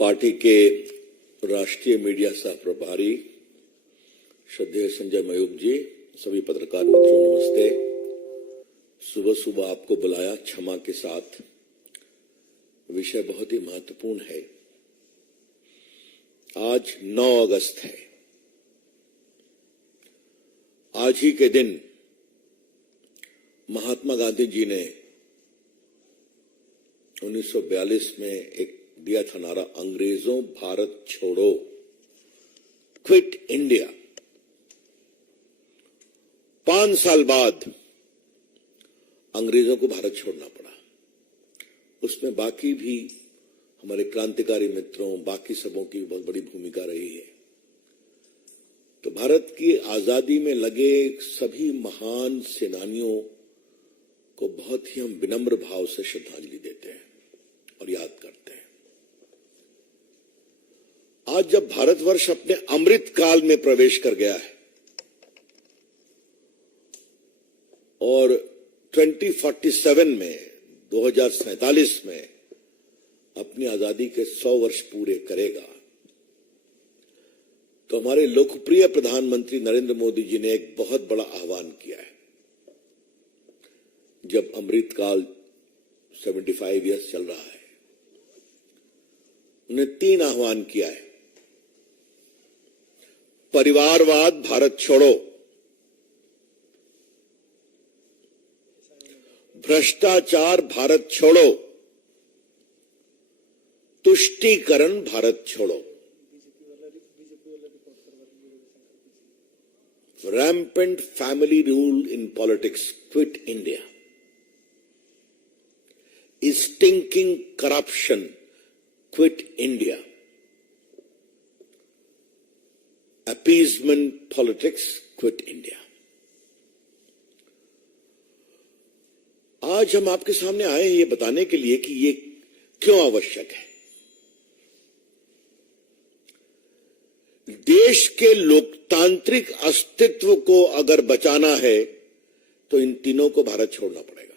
Party के राष्ट्रीय media सह प्रभारी श्रद्धेय संजय मयूख जी, सभी पत्रकार मित्रों नमस्ते। सुबह सुबह आपको बुलाया क्षमा के साथ। विषय बहुत ही महत्वपूर्ण है। आज 9 अगस्त है। आज ही के दिन महात्मा गांधी जी ने 1942 में एक दिया था नारा, अंग्रेजों भारत छोड़ो, क्विट इंडिया। 5 साल बाद अंग्रेजों को भारत छोड़ना पड़ा। उसमें बाकी भी हमारे क्रांतिकारी मित्रों, बाकी सबों की बहुत बड़ी भूमिका रही है। तो भारत की आजादी में लगे सभी महान सेनानियों को बहुत ही हम विनम्र भाव से श्रद्धांजलि देते हैं और याद करते हैं। आज जब भारतवर्ष अपने अमृत काल में प्रवेश कर गया है और 2047 में 2047 में अपनी आजादी के 100 वर्ष पूरे करेगा, तो हमारे लोकप्रिय प्रधानमंत्री नरेंद्र मोदी जी ने एक बहुत बड़ा आह्वान किया है। जब अमृतकाल 75 ईयर्स चल रहा है, उन्हें 3 आह्वान किया है। परिवारवाद भारत छोड़ो, भ्रष्टाचार भारत छोड़ो, तुष्टीकरण भारत छोड़ो। Rampant family rule in politics, quit India. Stinking corruption, quit India. Appeasement politics, quit India. आज हम आपके सामने आए हैं ये बताने के लिए कि ये क्यों आवश्यक है। देश के लोकतांत्रिक अस्तित्व को अगर बचाना है तो इन तीनों को भारत छोड़ना पड़ेगा।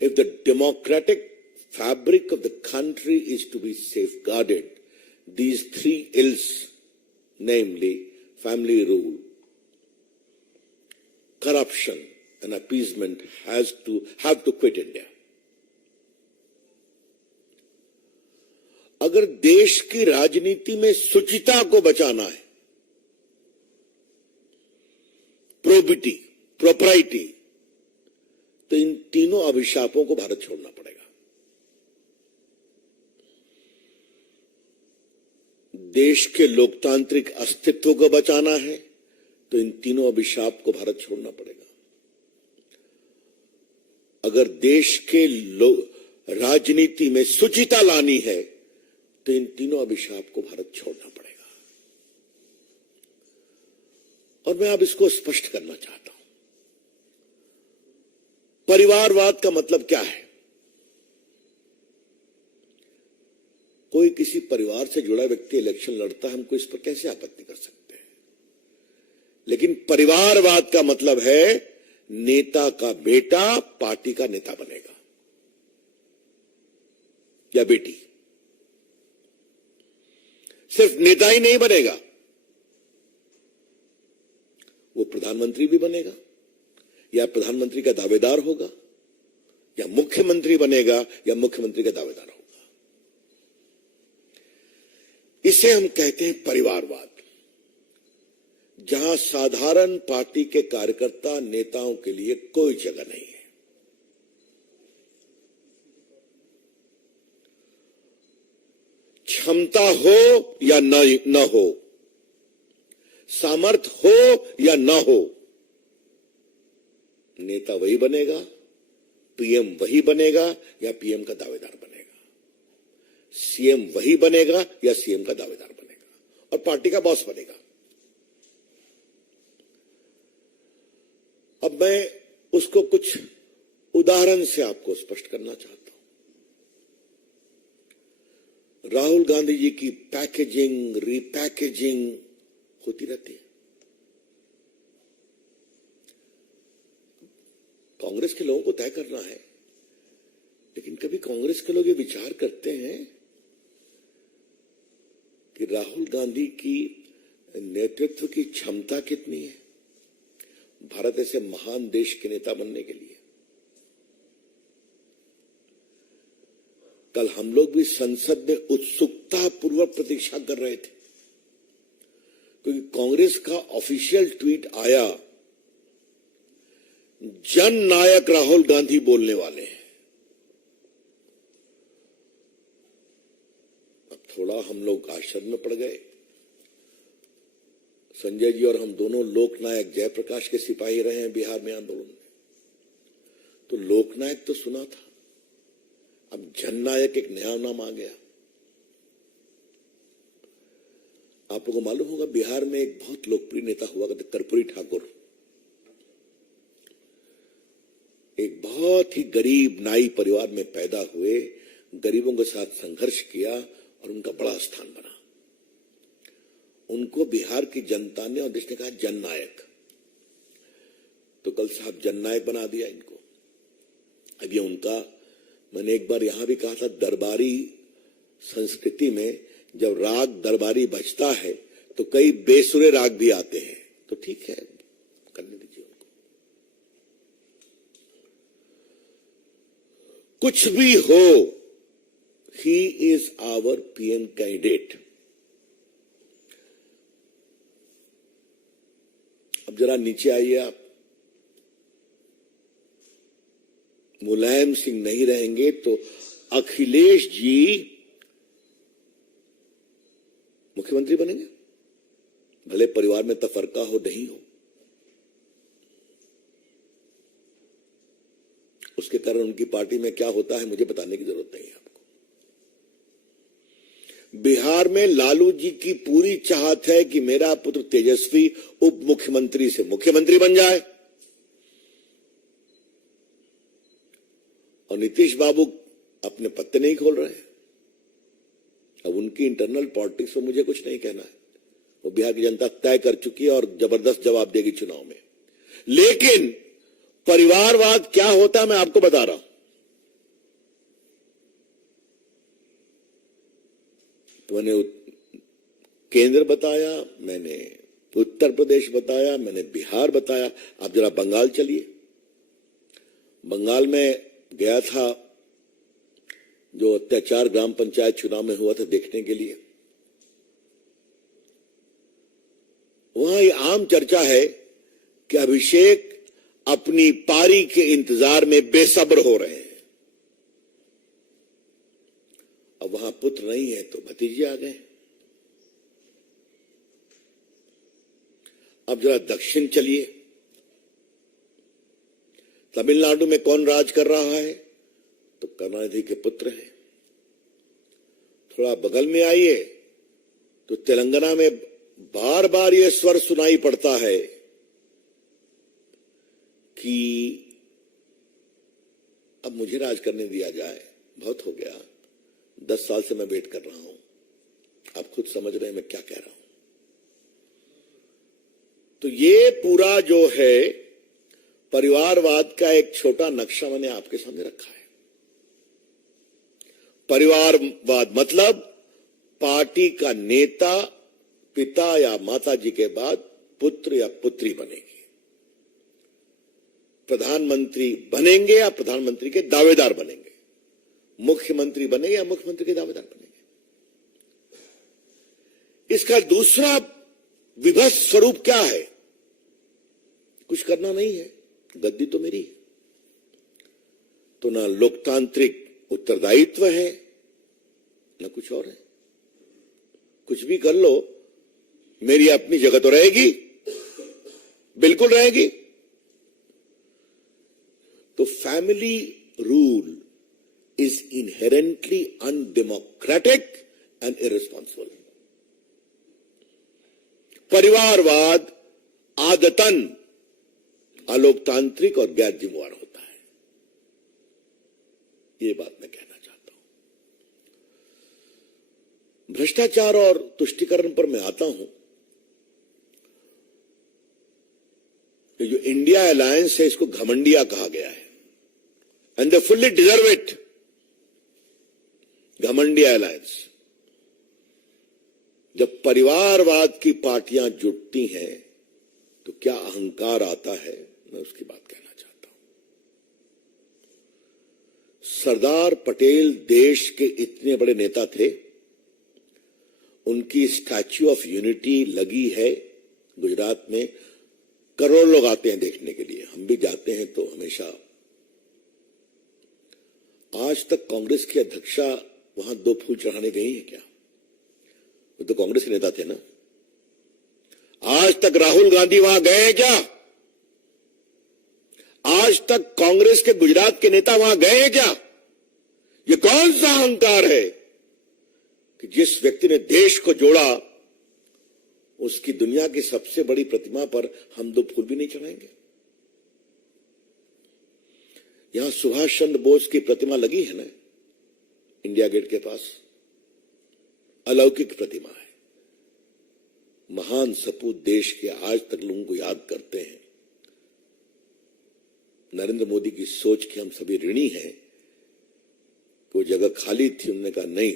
If the democratic fabric of the country is to be safeguarded, these 3 ills, namely family rule, corruption and appeasement, have to quit India. अगर देश की राजनीति में शुचिता को बचाना है, प्रोबिटी, प्रोपराइटी, तो इन तीनों अभिशापों को भारत छोड़ना पड़ेगा। देश के लोकतांत्रिक अस्तित्व को बचाना है तो इन तीनों अभिशाप को भारत छोड़ना पड़ेगा। अगर देश के राजनीति में शुचिता लानी है तो इन तीनों अभिशाप को भारत छोड़ना पड़ेगा। और मैं अब इसको स्पष्ट करना चाहता हूं। परिवारवाद का मतलब क्या है? कोई किसी परिवार से जुड़ा व्यक्ति इलेक्शन लड़ता है, हमको इस पर कैसे आपत्ति कर सकते हैं। लेकिन परिवारवाद का मतलब है नेता का बेटा पार्टी का नेता बनेगा या बेटी। सिर्फ नेता ही नहीं बनेगा, वो प्रधानमंत्री भी बनेगा या प्रधानमंत्री का दावेदार होगा, या मुख्यमंत्री बनेगा या मुख्यमंत्री का दावेदार होगा। इसे हम कहते हैं परिवारवाद, जहां साधारण पार्टी के कार्यकर्ता नेताओं के लिए कोई जगह नहीं है। क्षमता हो या न हो, सामर्थ्य हो या न हो, नेता वही बनेगा, पीएम वही बनेगा या पीएम का दावेदार बनेगा, सीएम वही बनेगा या सीएम का दावेदार बनेगा और पार्टी का बॉस बनेगा। अब मैं उसको कुछ उदाहरण से आपको स्पष्ट करना चाहता हूं। राहुल गांधी जी की पैकेजिंग, रीपैकेजिंग होती रहती है। कांग्रेस के लोगों को तय करना है लेकिन कभी कांग्रेस के लोग ये विचार करते हैं कि राहुल गांधी की नेतृत्व की क्षमता कितनी है भारत ऐसे महान देश के नेता बनने के लिए। कल हम लोग भी संसद में उत्सुकता पूर्वक प्रतीक्षा कर रहे थे, क्योंकि कांग्रेस का ऑफिशियल ट्वीट आया, जन नायक राहुल गांधी बोलने वाले हैं। अब थोड़ा हम लोग आश्चर्य में पड़ गए। संजय जी और हम दोनों लोकनायक जयप्रकाश के सिपाही रहे हैं बिहार में आंदोलन में, तो लोकनायक तो सुना था, अब जननायक एक नया नाम आ गया। आप लोगों को मालूम होगा बिहार में एक बहुत लोकप्रिय नेता हुआ करते कर्पूरी ठाकुर, एक बहुत ही गरीब नाई परिवार में पैदा हुए, गरीबों के साथ संघर्ष किया और उनका बड़ा स्थान बना। उनको बिहार की जनता ने और देश ने कहा जननायक, तो कल साहब जननायक बना दिया इनको। अब ये उनका, मैंने एक बार यहां भी कहा था, दरबारी संस्कृति में जब राग दरबारी बजता है तो कई बेसुरे राग भी आते हैं, तो ठीक है करने दीजिए उनको। कुछ भी हो, he is our PM candidate. अब जरा नीचे आइए आप। मुलायम सिंह नहीं रहेंगे तो अखिलेश जी मुख्यमंत्री बनेंगे, भले परिवार में तफरका हो नहीं हो। उसके कारण उनकी पार्टी में क्या होता है मुझे बताने की जरूरत नहीं है आपको। बिहार में लालू जी की पूरी चाहत है कि मेरा पुत्र तेजस्वी उप मुख्यमंत्री से मुख्यमंत्री बन जाए, और नीतीश बाबू अपने पत्ते नहीं खोल रहे हैं। अब उनकी इंटरनल पॉलिटिक्स में मुझे कुछ नहीं कहना है, वो बिहार की जनता तय कर चुकी है और जबरदस्त जवाब देगी चुनाव में। लेकिन परिवारवाद क्या होता है मैं आपको बता रहा हूं। तो मैंने केंद्र बताया, मैंने उत्तर प्रदेश बताया, मैंने बिहार बताया। आप जरा बंगाल चलिए। बंगाल में गया था, जो अत्याचार ग्राम पंचायत चुनाव में हुआ था, देखने के लिए। वहां ये आम चर्चा है कि अभिषेक अपनी पारी के इंतजार में बेसब्र हो रहे हैं। अब वहां पुत्र नहीं है तो भतीजे आ गए। अब जरा दक्षिण चलिए। तमिलनाडु में कौन राज कर रहा है? तो करुणानिधि के पुत्र हैं। थोड़ा बगल में आइए तो तेलंगाना में बार बार यह स्वर सुनाई पड़ता है कि अब मुझे राज करने दिया जाए, बहुत हो गया, 10 साल से मैं वेट कर रहा हूं। आप खुद समझ रहे हैं मैं क्या कह रहा हूं। तो ये पूरा जो है परिवारवाद का एक छोटा नक्शा मैंने आपके सामने रखा है। परिवारवाद मतलब पार्टी का नेता पिता या माता जी के बाद पुत्र या पुत्री बनेगी, प्रधानमंत्री बनेंगे या प्रधानमंत्री के दावेदार बनेंगे, मुख्यमंत्री बनेंगे या मुख्यमंत्री के दावेदार बनेंगे। इसका दूसरा विभत्स स्वरूप क्या है? कुछ करना नहीं है, गद्दी तो मेरी है। तो ना लोकतांत्रिक उत्तरदायित्व है ना कुछ और है। कुछ भी कर लो, मेरी अपनी जगह तो रहेगी, बिल्कुल रहेगी। तो family rule is inherently undemocratic and irresponsible. परिवारवाद आदतन अलोकतांत्रिक और गैर जिम्मेवार होता है। ये बात मैं कहना चाहता हूं। भ्रष्टाचार और तुष्टीकरण पर मैं आता हूं। कि जो इंडिया अलायंस है इसको घमंडिया कहा गया है, and they fully deserve it. घमंडिया अलायंस। जब परिवारवाद की पार्टियां जुटती हैं तो क्या अहंकार आता है, मैं उसकी बात कहना चाहता हूं। सरदार पटेल देश के इतने बड़े नेता थे, उनकी स्टैच्यू ऑफ यूनिटी लगी है गुजरात में, करोड़ लोग आते हैं देखने के लिए, हम भी जाते हैं तो हमेशा। आज तक कांग्रेस की अध्यक्षा वहां 2 फूल चढ़ाने गई है क्या? वो तो कांग्रेस के नेता थे ना। आज तक राहुल गांधी वहां गए हैं क्या? आज तक कांग्रेस के गुजरात के नेता वहां गए हैं क्या? ये कौन सा अहंकार है कि जिस व्यक्ति ने देश को जोड़ा, उसकी दुनिया की सबसे बड़ी प्रतिमा पर हम 2 फूल भी नहीं चढ़ाएंगे? यहां सुभाष चंद्र बोस की प्रतिमा लगी है ना, इंडिया गेट के पास, अलौकिक प्रतिमा है। महान सपूत देश के आज तक लोगों को याद करते हैं। नरेंद्र मोदी की सोच की हम सभी ऋणी हैं। कोई जगह खाली थी, उन्होंने कहा नहीं,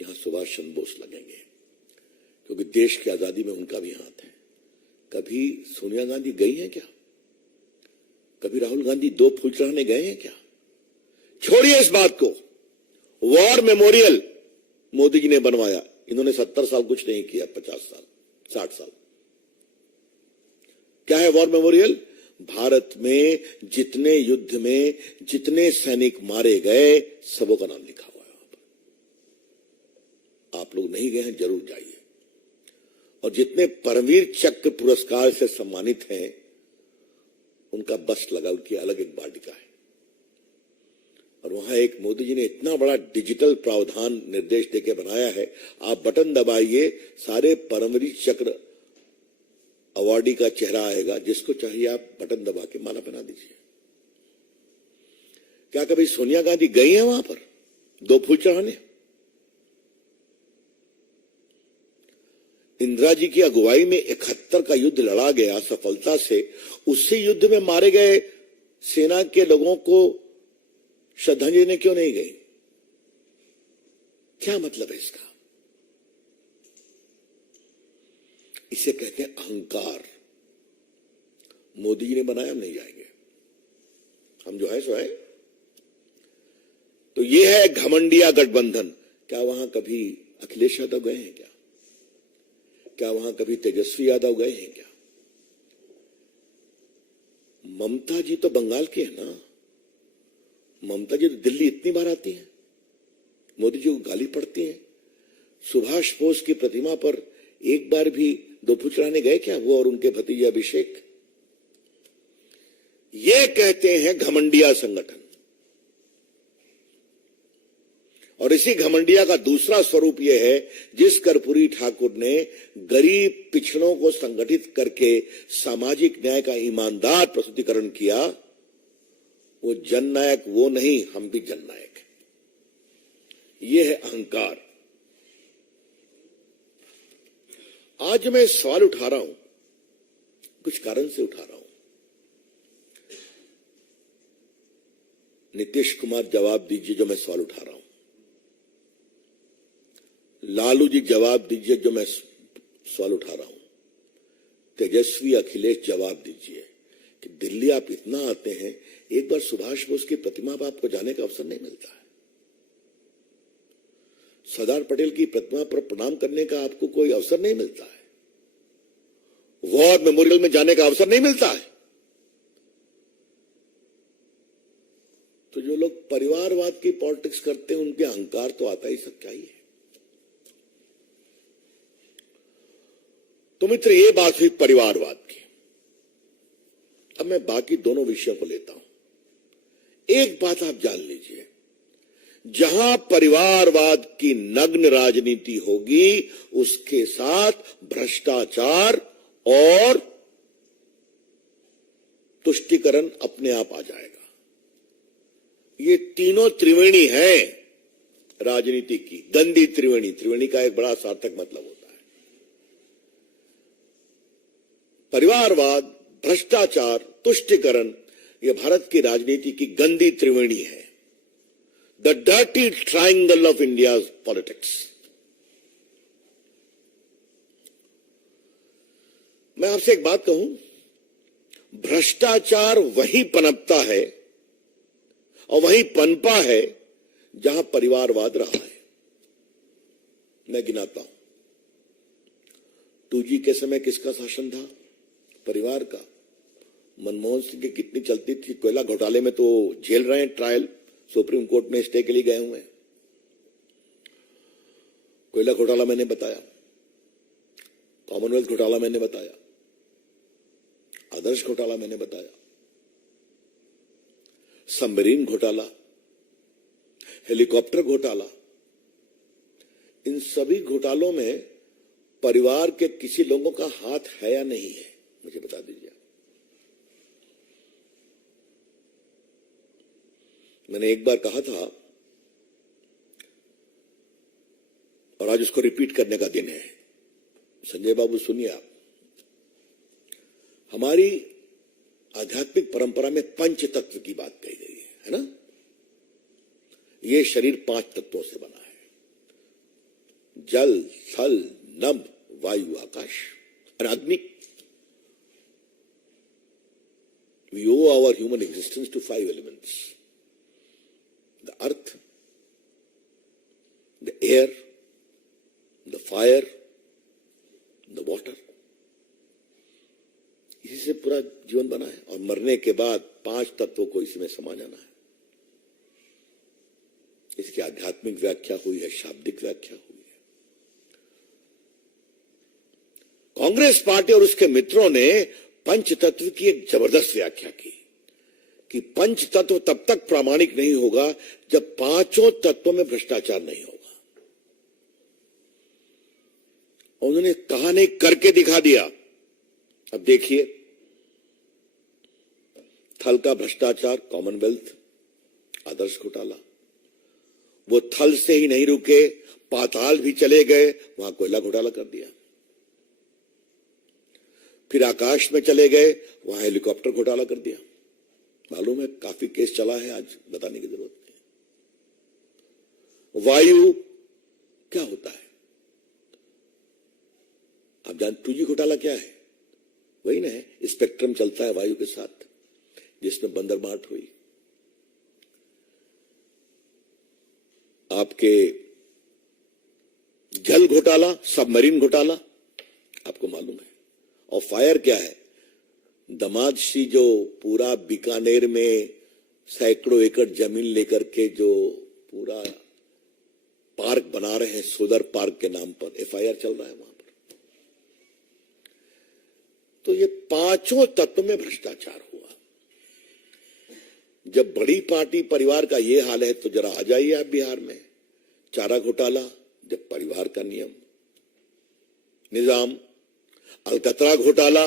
यहां सुभाष चंद्र बोस लगेंगे, क्योंकि देश की आजादी में उनका भी हाथ है। कभी सोनिया गांधी गई हैं क्या? कभी राहुल गांधी 2 फूल चढ़ाने गए हैं क्या? छोड़िए इस बात को। वॉर मेमोरियल मोदी जी ने बनवाया, इन्होंने 70 साल कुछ नहीं किया, 50 साल 60 साल। क्या है वॉर मेमोरियल? भारत में जितने युद्ध में जितने सैनिक मारे गए, सबों का नाम लिखा हुआ है वहां पर। आप लोग नहीं गए हैं, जरूर जाइए। और जितने परमवीर चक्र पुरस्कार से सम्मानित हैं, उनका बस लगा, उनकी अलग एक वाटिका है। और वहां एक मोदी जी ने इतना बड़ा डिजिटल प्रावधान निर्देश देके बनाया है, आप बटन दबाइए, सारे परमवीर चक्र अवार्डी का चेहरा आएगा, जिसको चाहिए आप बटन दबा के माला बना दीजिए। क्या कभी सोनिया गांधी गई है वहां पर 2 फूल चढ़ाने? इंदिरा जी की अगुवाई में 71 का युद्ध लड़ा गया सफलता से। उसी युद्ध में मारे गए सेना के लोगों को श्रद्धांजलि देने क्यों नहीं गई? क्या मतलब है इसका? इसे कहते हैं अहंकार। मोदी जी ने बनाया, हम नहीं जाएंगे, हम जो है सो है। तो ये है घमंडिया गठबंधन। क्या वहां कभी अखिलेश यादव गए हैं क्या? क्या वहां कभी तेजस्वी यादव गए हैं क्या? ममता जी तो बंगाल की है ना। ममता जी तो दिल्ली इतनी बार आती हैं, मोदी जी को गाली पड़ती हैं। सुभाष बोस की प्रतिमा पर एक बार भी 2 फूल चढ़ाने गए क्या वो और उनके भतीजे अभिषेक? ये कहते हैं घमंडिया संगठन। और इसी घमंडिया का दूसरा स्वरूप यह है, जिस कर्पूरी ठाकुर ने गरीब पिछड़ों को संगठित करके सामाजिक न्याय का ईमानदार प्रस्तुतिकरण किया, वो जननायक वो नहीं, हम भी जननायक हैं। यह है अहंकार। आज मैं सवाल उठा रहा हूं, कुछ कारण से उठा रहा हूं। नीतीश कुमार जवाब दीजिए जो मैं सवाल उठा रहा हूं। लालू जी जवाब दीजिए जो मैं सवाल उठा रहा हूं। तेजस्वी अखिलेश जवाब दीजिए कि दिल्ली आप इतना आते हैं, एक बार सुभाष बोस की प्रतिमा पर आपको जाने का अवसर नहीं मिलता है। सरदार पटेल की प्रतिमा पर प्रणाम करने का आपको कोई अवसर नहीं मिलता है। वॉर मेमोरियल में जाने का अवसर नहीं मिलता है। तो जो लोग परिवारवाद की पॉलिटिक्स करते हैं, उनके अहंकार तो आता ही सबका ही है। तो मित्र, ये बात हुई परिवारवाद की। अब मैं बाकी दोनों विषयों को लेता हूं। एक बात आप जान लीजिए, जहां परिवारवाद की नग्न राजनीति होगी, उसके साथ भ्रष्टाचार और तुष्टीकरण अपने आप आ जाएगा। ये तीनों त्रिवेणी है राजनीति की, गंदी त्रिवेणी। त्रिवेणी का एक बड़ा सार्थक मतलब होता है। परिवारवाद, भ्रष्टाचार, तुष्टीकरण, यह भारत की राजनीति की गंदी त्रिवेणी है। the dirty triangle of India's politics. मैं आपसे एक बात कहूं, भ्रष्टाचार वहीं पनपता है और वहीं पनपा है जहां परिवारवाद रहा है। मैं गिनाता हूं, 2G के समय किसका शासन था? परिवार का। मनमोहन सिंह की कितनी चलती थी? कोयला घोटाले में तो झेल रहे हैं ट्रायल, सुप्रीम कोर्ट में स्टे के लिए गए हुए हैं। कोयला घोटाला मैंने बताया, कॉमनवेल्थ घोटाला मैंने बताया, आदर्श घोटाला मैंने बताया, सबमरीन घोटाला, हेलीकॉप्टर घोटाला, इन सभी घोटालों में परिवार के किसी लोगों का हाथ है या नहीं है? मुझे बता दीजिए। मैंने एक बार कहा था और आज उसको रिपीट करने का दिन है। संजय बाबू सुनिए आप, हमारी आध्यात्मिक परंपरा में पंच तत्व की बात कही गई है ना? ये शरीर 5 तत्वों से बना है, जल, थल, नभ, वायु, आकाश और अग्नि। We owe our human existence to 5 elements: the earth, the air, the fire, the water. इसी से पूरा जीवन बना है और मरने के बाद 5 तत्वों को इसी में समा जाना है। इसकी आध्यात्मिक व्याख्या हुई है, शाब्दिक व्याख्या हुई है। कांग्रेस पार्टी और उसके मित्रों ने पंच तत्व की एक जबरदस्त व्याख्या की कि पंच तत्व तब तक प्रामाणिक नहीं होगा जब 5 तत्वों में भ्रष्टाचार नहीं होगा। उन्होंने कहा नहीं, करके दिखा दिया। अब देखिए, थल का भ्रष्टाचार, कॉमनवेल्थ, आदर्श घोटाला, वो थल से ही नहीं रुके, पाताल भी चले गए, वहां कोयला घोटाला कर दिया। फिर आकाश में चले गए, वहां हेलीकॉप्टर घोटाला कर दिया। मालूम है, काफी केस चला है, आज बताने की जरूरत नहीं। वायु क्या होता है आप जानते? 2G घोटाला क्या है? वही ना है, स्पेक्ट्रम चलता है वायु के साथ, जिसमें बंदरबाट हुई। आपके जल घोटाला, सबमरीन घोटाला, आपको मालूम है। और फायर क्या है? दामाद सी जो पूरा बीकानेर में सैकड़ों एकड़ जमीन लेकर के जो पूरा पार्क बना रहे हैं, सोलर पार्क के नाम पर FIR चल रहा है वहां पर। तो ये 5 तत्व में भ्रष्टाचार हुआ। जब बड़ी पार्टी परिवार का ये हाल है तो जरा आ जाइए आप बिहार में। चारा घोटाला, जब परिवार का नियम, निजाम, अलकतरा घोटाला।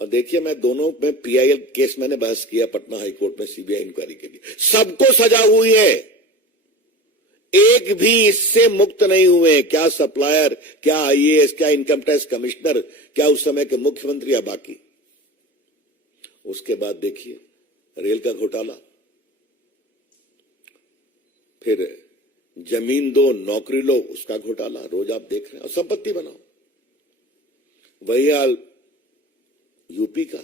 और देखिए, मैं दोनों में PIL केस मैंने बहस किया पटना हाईकोर्ट में CBI इंक्वायरी के लिए। सबको सजा हुई है, एक भी इससे मुक्त नहीं हुए। क्या सप्लायर, क्या IAS, क्या इनकम टैक्स कमिश्नर, क्या उस समय के मुख्यमंत्री या बाकी। उसके बाद देखिए रेल का घोटाला, फिर जमीन दो नौकरी लो, उसका घोटाला रोज आप देख रहे हैं। और संपत्ति बनाओ, वही हाल यूपी का।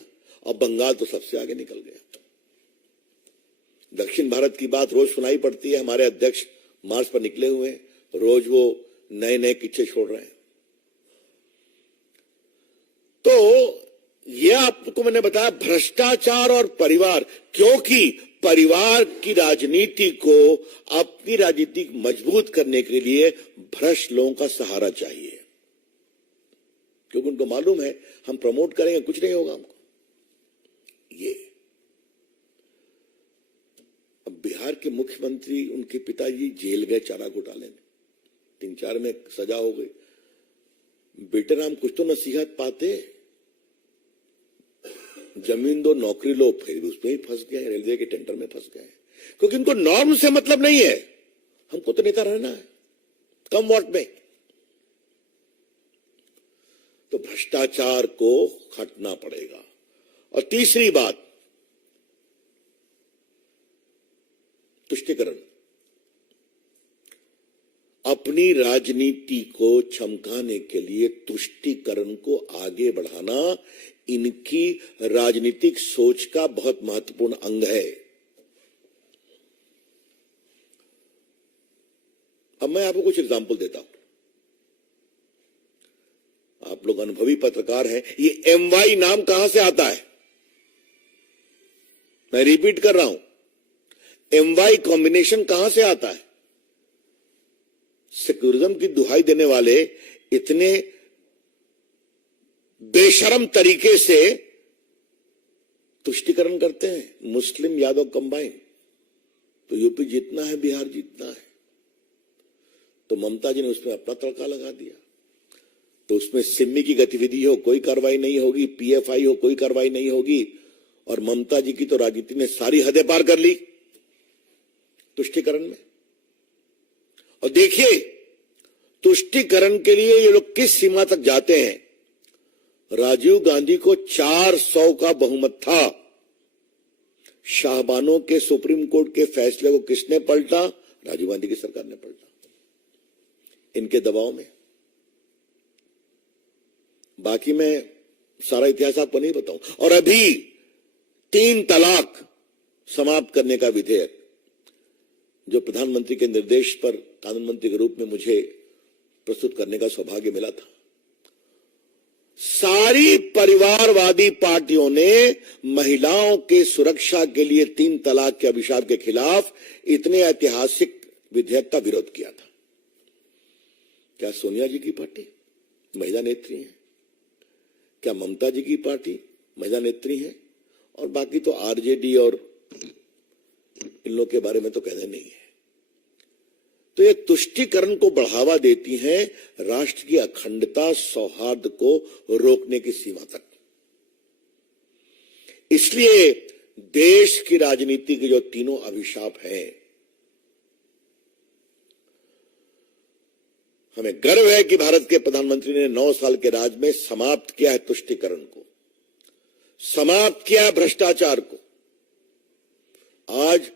और बंगाल तो सबसे आगे निकल गया। दक्षिण भारत की बात रोज सुनाई पड़ती है। हमारे अध्यक्ष मार्च पर निकले हुए हैं, रोज वो नए नए किस्से छोड़ रहे हैं। तो ये आपको मैंने बताया, भ्रष्टाचार और परिवार, क्योंकि परिवार की राजनीति को अपनी राजनीति मजबूत करने के लिए भ्रष्ट लोगों का सहारा चाहिए, क्योंकि उनको मालूम है हम प्रमोट करेंगे कुछ नहीं होगा हमको। ये अब बिहार के मुख्यमंत्री, उनके पिताजी जेल गए चारा घोटाले में, 3-4 में सजा हो गई। बेटे राम, कुछ तो नसीहत पाते। जमीन दो नौकरी लो, फिर उसमें ही फंस गए, रेलवे के टेंडर में फंस गए, क्योंकि उनको नॉर्म से मतलब नहीं है। हमको तो नेता रहना है, कम वोट में। तो भ्रष्टाचार को हटना पड़ेगा। और तीसरी बात, तुष्टिकरण, अपनी राजनीति को चमकाने के लिए तुष्टिकरण को आगे बढ़ाना इनकी राजनीतिक सोच का बहुत महत्वपूर्ण अंग है। अब मैं आपको कुछ एग्जाम्पल देता हूं, आप लोग अनुभवी पत्रकार हैं। ये MY नाम कहां से आता है? मैं रिपीट कर रहा हूं, MY कॉम्बिनेशन कहां से आता है? सेक्युलरिज्म की दुहाई देने वाले इतने बेशरम तरीके से तुष्टिकरण करते हैं, मुस्लिम यादव कंबाइन, तो यूपी जीतना है, बिहार जीतना है। तो ममता जी ने उसमें अपना तड़का लगा दिया। तो उसमें सिम्मी की गतिविधि हो, कोई कार्रवाई नहीं होगी, PFI हो, कोई कार्रवाई नहीं होगी। और ममता जी की तो राजनीति ने सारी हदें पार कर ली तुष्टिकरण में। और देखिए तुष्टिकरण के लिए ये लोग किस सीमा तक जाते हैं। राजीव गांधी को 400 का बहुमत था। शाहबानों के सुप्रीम कोर्ट के फैसले को किसने पलटा? राजीव गांधी की सरकार ने पलटा, इनके दबाव में। बाकी मैं सारा इतिहास आपको नहीं बताऊं। और अभी 3 तलाक समाप्त करने का विधेयक जो प्रधानमंत्री के निर्देश पर कानून मंत्री के रूप में मुझे प्रस्तुत करने का सौभाग्य मिला था, सारी परिवारवादी पार्टियों ने महिलाओं के सुरक्षा के लिए 3 तलाक के अभिशाप के खिलाफ इतने ऐतिहासिक विधेयक का विरोध किया था। क्या सोनिया जी की पार्टी महिला नेत्री है? क्या ममता जी की पार्टी महिला नेत्री है? और बाकी तो RJD और इन लोग के बारे में तो कहना नहीं है। तो ये तुष्टिकरण को बढ़ावा देती हैं राष्ट्र की अखंडता, सौहार्द को रोकने की सीमा तक। इसलिए देश की राजनीति के जो तीनों अभिशाप हैं, हमें गर्व है कि भारत के प्रधानमंत्री ने 9 साल के राज में समाप्त किया है तुष्टिकरण को, समाप्त किया है भ्रष्टाचार को। आज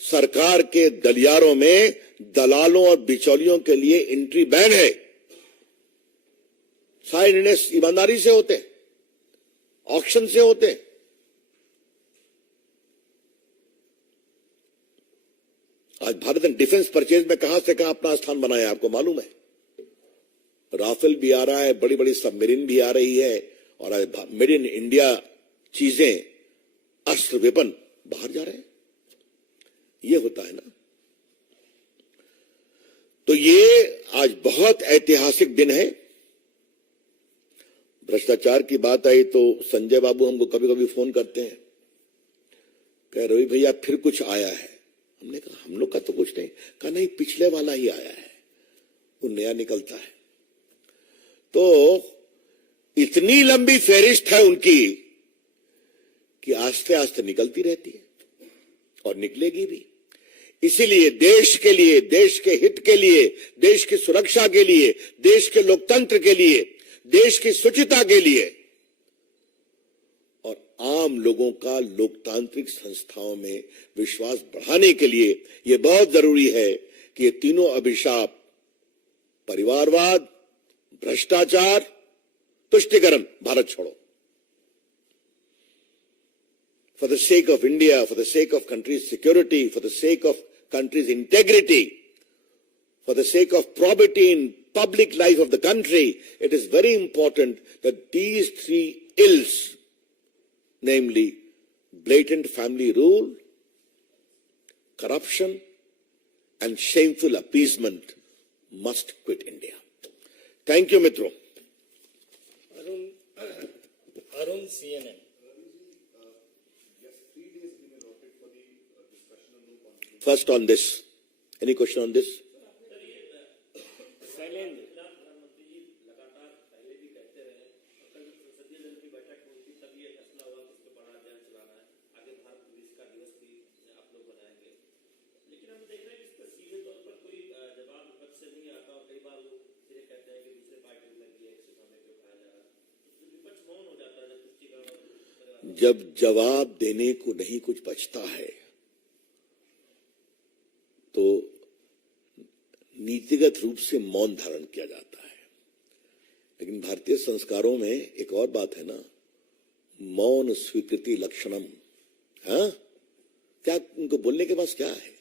सरकार के गलियारों में दलालों और बिचौलियों के लिए एंट्री बैन है। सारे निर्णय ईमानदारी से होते हैं, ऑक्शन से होते हैं। आज भारत ने डिफेंस परचेज में कहां से कहां अपना स्थान बनाया, आपको मालूम है। राफेल भी आ रहा है, बड़ी बड़ी सबमरीन भी आ रही है, और आज मेड इन इंडिया चीजें, अस्त्र वेपन बाहर जा रहे हैं। ये होता है ना। तो ये आज बहुत ऐतिहासिक दिन है। भ्रष्टाचार की बात आई तो संजय बाबू हमको कभी कभी फोन करते हैं, कह रवि भैया फिर कुछ आया है। हमने कहा हम लोग का तो कुछ नहीं। कहा नहीं, पिछले वाला ही आया है, वो नया निकलता है। तो इतनी लंबी फेरिस्त है उनकी कि आस्ते आस्ते निकलती रहती है और निकलेगी भी। इसीलिए देश के लिए, देश के हित के लिए, देश की सुरक्षा के लिए, देश के लोकतंत्र के लिए, देश की शुचिता के लिए और आम लोगों का लोकतांत्रिक संस्थाओं में विश्वास बढ़ाने के लिए यह बहुत जरूरी है कि ये तीनों अभिशाप, परिवारवाद, भ्रष्टाचार, तुष्टिकरण, भारत छोड़ो, for the sake of India, for the sake of country's security, for the sake of country's integrity, for the sake of probity in public life of the country, it is very important that these 3 ills, namely blatant family rule, corruption, and shameful appeasement, must quit India. Thank you, Mitro. Arun, CNN. First on this. Any question on this? जब जवाब देने को नहीं कुछ बचता है नीतिगत रूप से मौन धारण किया जाता है। लेकिन भारतीय संस्कारों में एक और बात है ना, मौन स्वीकृति लक्षणम। हाँ, क्या उनको बोलने के पास क्या है?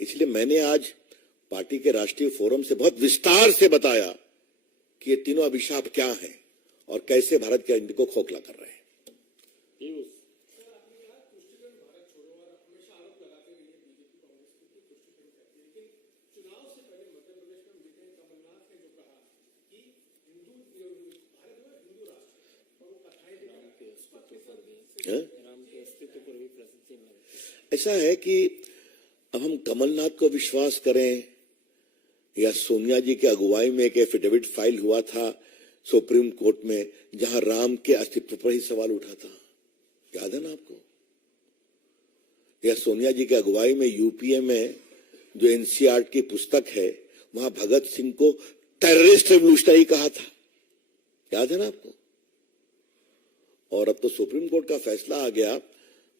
इसलिए मैंने आज पार्टी के राष्ट्रीय फोरम से बहुत विस्तार से बताया कि ये तीनों अभिशाप क्या हैं और कैसे भारत के हिंद को खोखला कर रहे हैं। ऐसा है कि अब हम कमलनाथ को विश्वास करें या सोनिया जी की अगुवाई में एक एफिडेविट फाइल हुआ था सुप्रीम कोर्ट में, जहां राम के अस्तित्व पर ही सवाल उठा था, याद है ना आपको? या सोनिया जी की अगुवाई में यूपीए में जो एनसीईआरटी की पुस्तक है, वहां भगत सिंह को टेररिस्ट रेवोल्यूशनरी कहा था, याद है ना आपको? और अब तो सुप्रीम कोर्ट का फैसला आ गया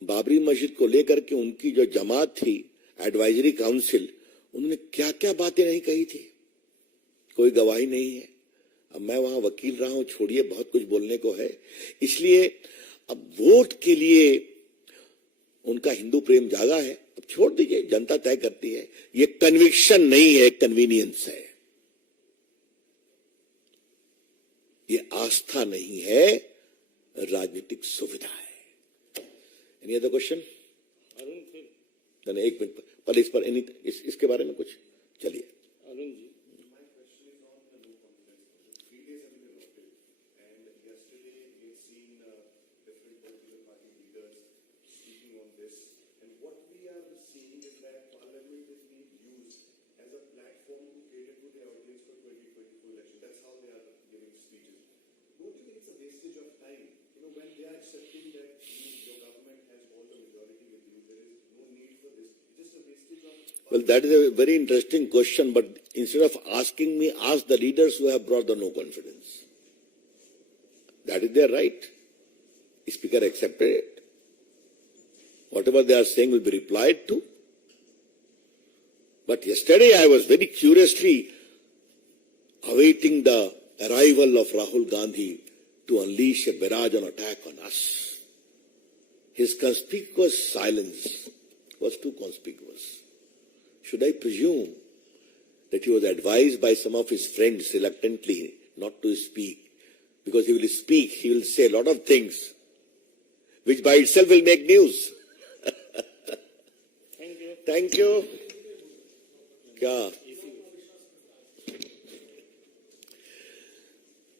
बाबरी मस्जिद को लेकर के। उनकी जो जमात थी एडवाइजरी काउंसिल, उन्होंने क्या क्या बातें नहीं कही थी, कोई गवाही नहीं है। अब मैं वहां वकील रहा हूं, छोड़िए, बहुत कुछ बोलने को है। इसलिए अब वोट के लिए उनका हिंदू प्रेम जागा है, अब छोड़ दीजिए, जनता तय करती है। ये कन्विक्शन नहीं है, कन्वीनियंस है। ये आस्था नहीं है, राजनीतिक सुविधा है। Any other question? अरुण फिर नहीं, एक मिनट पहले इस पर इसके बारे में कुछ, चलिए। Arun ji, Well, that is a very interesting question, but instead of asking me, ask the leaders who have brought the no confidence. That is their right. Speaker accepted it. Whatever they are saying will be replied to. But yesterday I was very curiously awaiting the arrival of Rahul Gandhi to unleash a barrage and attack on us. His conspicuous silence was too conspicuous. Should I presume that he was advised by some of his friends reluctantly not to speak? Because he will speak, he will say a lot of things which by itself will make news. thank you. Thank you. क्या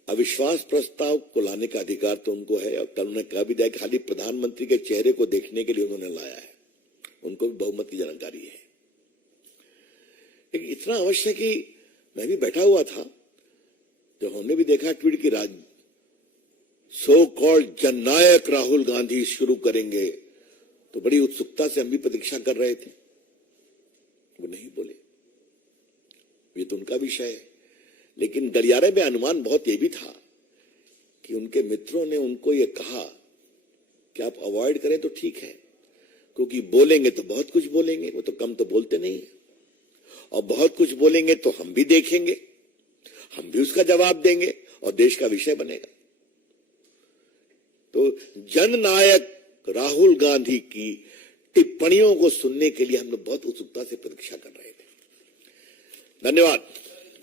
अविश्वास प्रस्ताव को लाने का अधिकार तो उनको है, और कल उन्होंने कहा भी दिया कि खाली प्रधानमंत्री के चेहरे को देखने के लिए उन्होंने लाया है, उनको भी बहुमत की जानकारी है। लेकिन इतना अवश्य कि मैं भी बैठा हुआ था, जब हमने भी देखा ट्वीट की सो कॉल्ड जननायक राहुल गांधी शुरू करेंगे, तो बड़ी उत्सुकता से हम भी प्रतीक्षा कर रहे थे। वो नहीं बोले, ये तो उनका विषय है। लेकिन गलियारे में अनुमान बहुत ये भी था कि उनके मित्रों ने उनको ये कहा कि आप अवॉइड करें तो ठीक है, क्योंकि बोलेंगे तो बहुत कुछ बोलेंगे, वो तो कम तो बोलते नहीं है, और बहुत कुछ बोलेंगे तो हम भी देखेंगे, हम भी उसका जवाब देंगे और देश का विषय बनेगा। तो जननायक राहुल गांधी की टिप्पणियों को सुनने के लिए हम लोग बहुत उत्सुकता से प्रतीक्षा कर रहे थे। धन्यवाद।